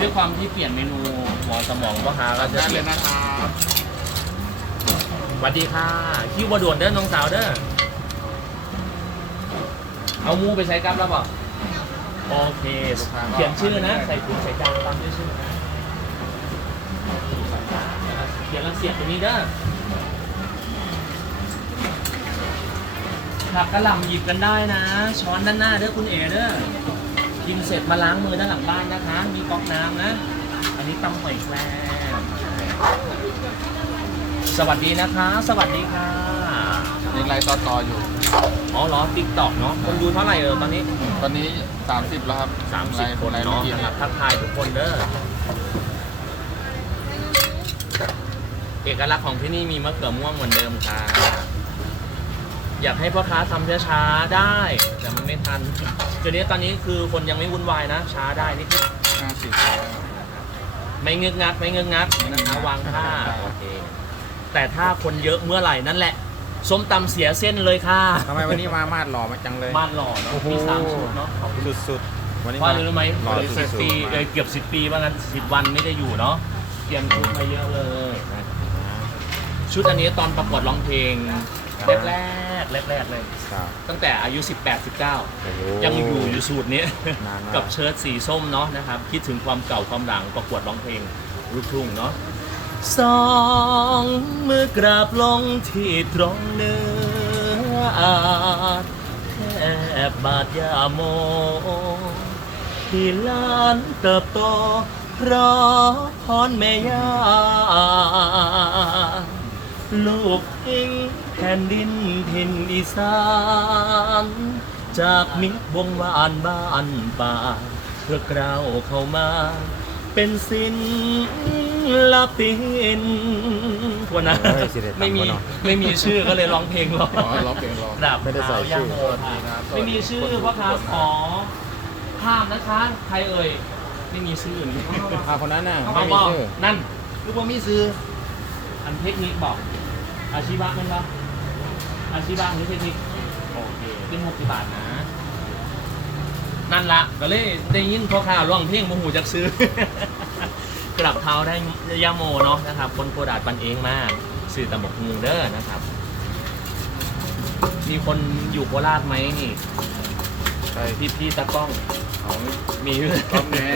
ด้วยความที่เปลี่ยนเมนูหัวสมองพ่อค้าก็จะได้เปเลลี่ยยนนะครับสวัสดีค่ะ คิวบด่วนเด้อน้องสาวเด้อ เอามูไปใช้กับแล้วเปล่าโอเค เขียนชื่อนะ ใส่ถุงใส่จานตามด้วยชื่อนะเขียนแล้วเสียบตรงนี้เด้อผักกระหล่ำหยิบกันได้นะ ช้อนด้านหน้าเด้อคุณเอ๋เด้อ กินเสร็จมาล้างมือด้านหลังบ้านนะคะ มีก๊อกน้ำนะ อันนี้ตำหอยแครงสวัสดีนะคะ สวัสดีค่ะยังไลน์ต่อต่ออยู่ อ๋อเหรอติ๊กต็อกเนาะคนดูเท่าไหร่เออตอนนี้ ตอนนี้ 30 แล้วครับ30ไลน์คนไลน์เนาะเมื่อกี้นะครับทักทายทุกคนเด้อ เอกลักษณ์ของที่นี่มีมะเขือม่วงเหมือนเดิมค่ะ อยากให้พ่อค้าทำช้าๆได้ แต่มันไม่ทันจุดนี้ตอนนี้คือคนยังไม่วุ่นวายนะ ช้าได้นิดนึง50แล้วไม่เงึกงักไม่เงึกงักนะคะวางท่าโอเคแต่ถ้าคนเยอะเมื่อไหร่นั่นแหละส้มตำเสียเส้นเลยค่ะทำไมวันนี้มามาดหล่อมาจังเลย บ้านหล่อเนาะโอ้โห มีสามชุดเนาะขอบคุณสุดๆ วันนี้ว่ามารู้ไหมหล่อสิบสุดปีๆเออเกือบสิบปีว่างั้นสิบวันไม่ได้อยู่เนาะเตรียมชุดมาเยอะเลยนะ ชุดอันนี้ตอนประกวดร้องเพลงแรกแรกแรกแรกๆเลย ครับตั้งแต่อายุ 18 19โอ้โหยังอยู่อยู่สูตรนี้ นานมาก กับเชิ้ตสีส้มเนาะนะครับ คิดถึงความเก่าความดังประกวดร้องเพลงลูกทุ่งเนาะสองมือกราบลงที่ตรงเนื้ออาจแทบบาดยาโม ที่ล้านเติบโตเพราะพรแม่ย่า ลูกทิ้งแผ่นดินถิ่นอีสาน จากมิตรวงวานบ้านป่าเพื่อกเราเข้ามา เป็นศิลปินทวนนะเฮ้ยสิเดชไม่มีต่ำกว่าเนอะไม่มีชื่อก็เลยร้องเพลงรออ๋อร้องเพลงรอกราบไม่ได้ใส่เท้าย่างชื่อโมครับไม่มีชื่อพ่อค้าขอห้ามนะคะ ใครเอ่ยไม่มีชื่อนี่ อ่าคนนั้นน่ะเขาไม่บมีอกชื่อ นั่นลูกว่ามีซื้อ อันเทคนิคบอก อาชีพะไหมครับอาชีพะหรือเทคนิคโอเคเป็นหกสิบบาทนะ นั่นละก็เลยได้ยินพ่อค้าร้องเพลงโมหูจักซื้อ กลับเท้าได้ยาโมเนาะนะครับ คนโคราชปันเองมากสื่อตำบกมูเด้อนะครับ มีคนอยู่โคราชไหมนี่ใช่พี่พี่ตากล้องเอามีต้องแน่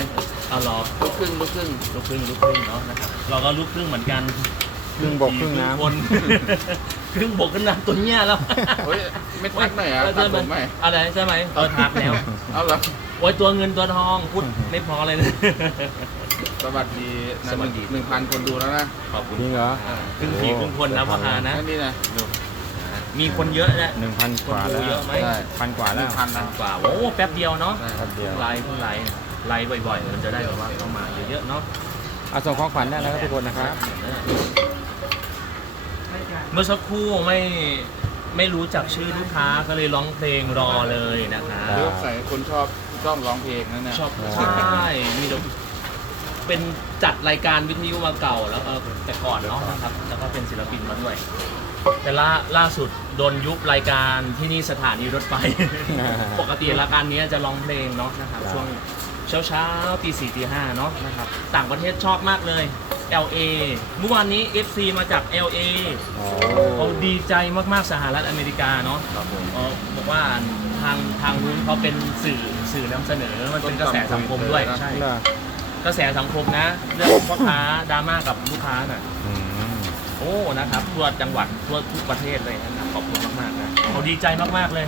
เอาเหรอลูกครึ่งลูกครึ่งลูกครึ่งลูกครึ่งเนาะนะครับเราก็ลูกครึ่งเหมือนกัน ครึ่งบกครึ่งน้ำ คน ครึ่งบกครึ่งน้ำตัวเนี้ยแล้วเฮ้ยไม่ทักหน่อยอะเตัดผมไหมอะไรใช่ไหมเออทักแล้วเอาละโอ้ยตัวเงินตัวทองพูดไม่พอเลยนะ สวัสดีนะสวัสดี หนึ่งพันคนดูแล้วนะ ขอบคุณจริงเหรอ อ่าครึ่งผีครึ่งคนนะพ่อค้านะ นี่นะมีคนเยอะนะหนึ่งพันกว่าคนดูแล้วเยอะไหมใช่พันกว่าหแล้นึ่วงพันพันะนกว่าโอ้แป๊บเดียวเนาะใช่แป๊บเดียวไลน์เพิ่งไลน์ไลน์บ่อยๆ มันจะได้แบบว่าเข้ามาเยอะๆเนาะ เอาส่งของขวัญได้นะครับทุกคนนะครับ เมื่อสักครู่ไม่ไม่รู้จักชื่อลูกค้าก็เลยร้องเพลงรอเลยนะคะครับเลือกใส่คนชอบชอบร้องเพลงนั่นน่ะชอบใช่มีแต่เป็นจัดรายการวิทยุมาเก่าแล้วเออแต่ก่อนเนาะนะครับแล้วก็เป็นศิลปินมาด้วย แต่ล่าล่าสุดโดนยุบรายการที่นี่สถานีรถไฟ ปกติรายการนี้จะร้องเพลงเนาะนะครับครับช่วง เช้าเช้าๆตีสี่ตีห้าเนาะนะครับต่างประเทศชอบมากเลย LA เมื่อวานนี้ FC มาจาก LA โอ้เขาดีใจมากๆสหรัฐอเมริกาเนาะครับผมเขาบอกว่าทางทางนู้นเขาเป็นสื่อสื่อนำเสนอมันเป็นกระแสสังคมด้วยใช่เหรอกระแสสังคมนะ เรื่องพ่อค้าดราม่ากับลูกค้าน่ะอืมโอ้นะครับทั่วจังหวัดทั่วทุกประเทศเลยนะครับขอบคุณมากๆนะเขาดีใจมากๆเลย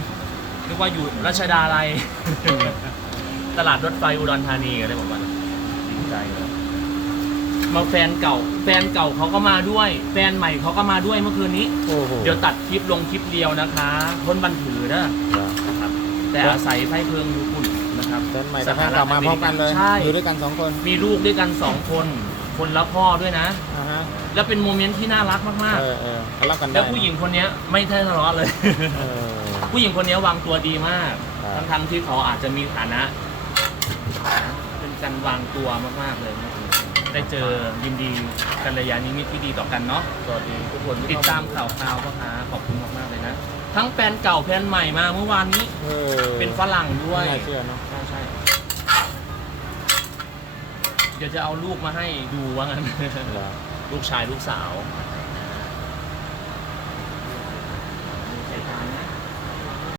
นึกว่าอยู่รัชดาลัย ตลาดรถไฟอุดรธานีก็ได้บอกว่าดีใจเลยมาแฟนเก่า แฟนเก่าเขาก็มาด้วย แฟนใหม่เขาก็มาด้วยเมื่อคืนนี้ โอ้โหเดี๋ยวตัดคลิปลงคลิปเดียวนะคะพ้นบันถือเด้อครับนะครับ แต่อาศัยไฟเพลิงอยู่คุณนะครับแฟนใหม่กับแฟนเก่ามาพร้อมกันเลยใช่อยู่ด้วยกันสองคนมีลูกด้วยกันสองคน คนละพ่อด้วยนะอ่าฮะแล้วเป็นโมเมนต์ที่น่ารักมากเออเออทะเลาะกันๆ ได้แล้วผู้หญิงคนเนี้ยไม่ได้ทะเลาะเลย เออ ผู้หญิงคนเนี้ยวางตัวดีมาก ครับ ทั้งๆที่เขาอาจจะมีฐานะ เป็นการวางตัวมากๆเลยได้เจอยินดีกัลยาณมิตรที่ดีต่อกันเนาะสวัสดีทุกคนติดตามข่าวคราวพ่อค้าขอบคุณมากๆเลยนะ ทั้งแฟนเก่าแฟนใหม่มาเมื่อวานนี้ เออเป็นฝรั่งด้วย ไม่น่าเชื่อเนาะใช่ใช่เดี๋ยวจะเอาลูกมาให้ดูว่างั้น เหรอลูกชายลูกสาว